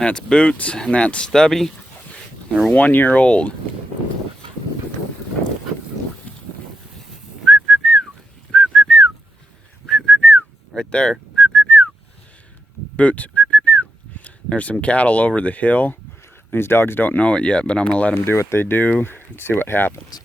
That's Boots and that's Stubby. They're 1 year old. Right there. Boots. There's some cattle over the hill. These dogs don't know it yet, but I'm gonna let them do what they do and see what happens.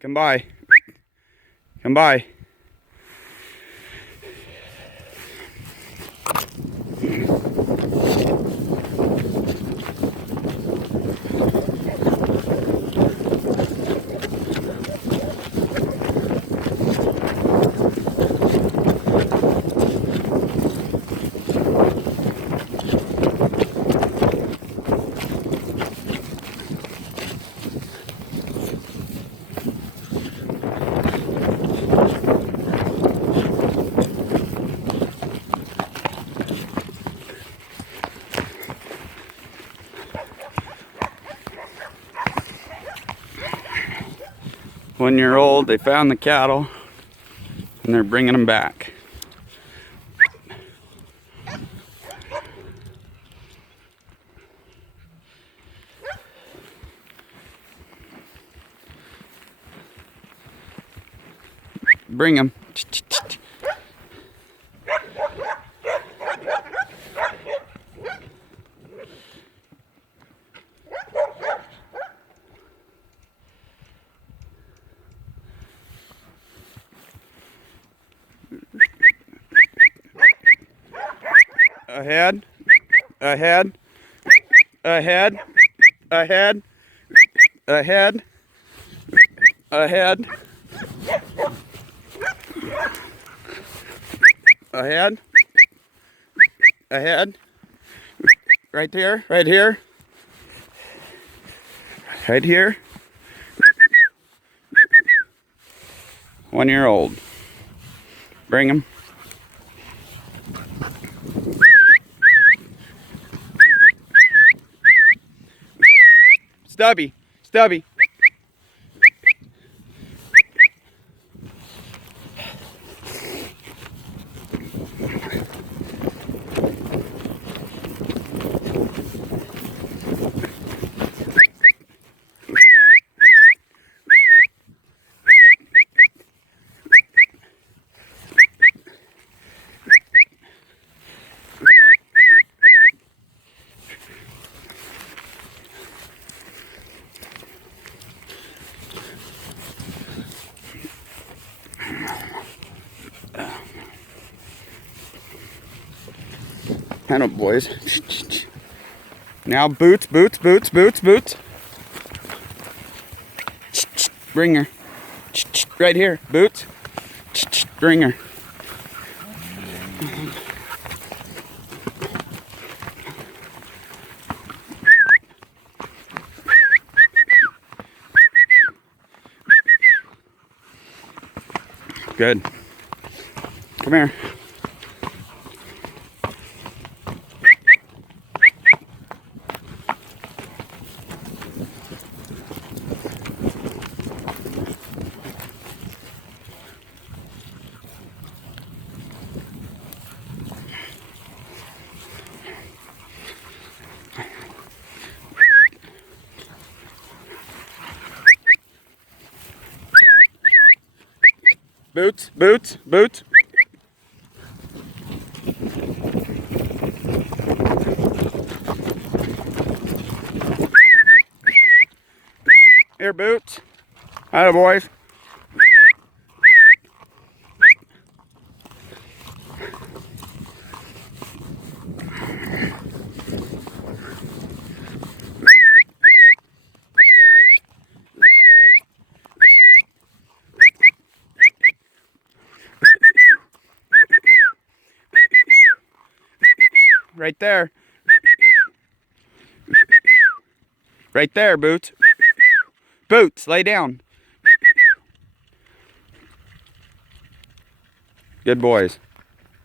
Come by. Come by. One year old, they found the cattle and they're bringing them back. Bring them. Ahead, ahead, ahead, ahead, ahead, ahead, ahead, ahead, right here, right here, right here. 1 year old. Bring him. Stubby, Stubby. Hand up, boys. Now Boots, Boots, Boots, Boots, Boots. Bring her. Right here, Boots. Bring her. Good. Come here. Boots, boots, boots. Here, Boots. Hiya, boys. Right there. Right there, Boots. Boots, lay down. Good boys.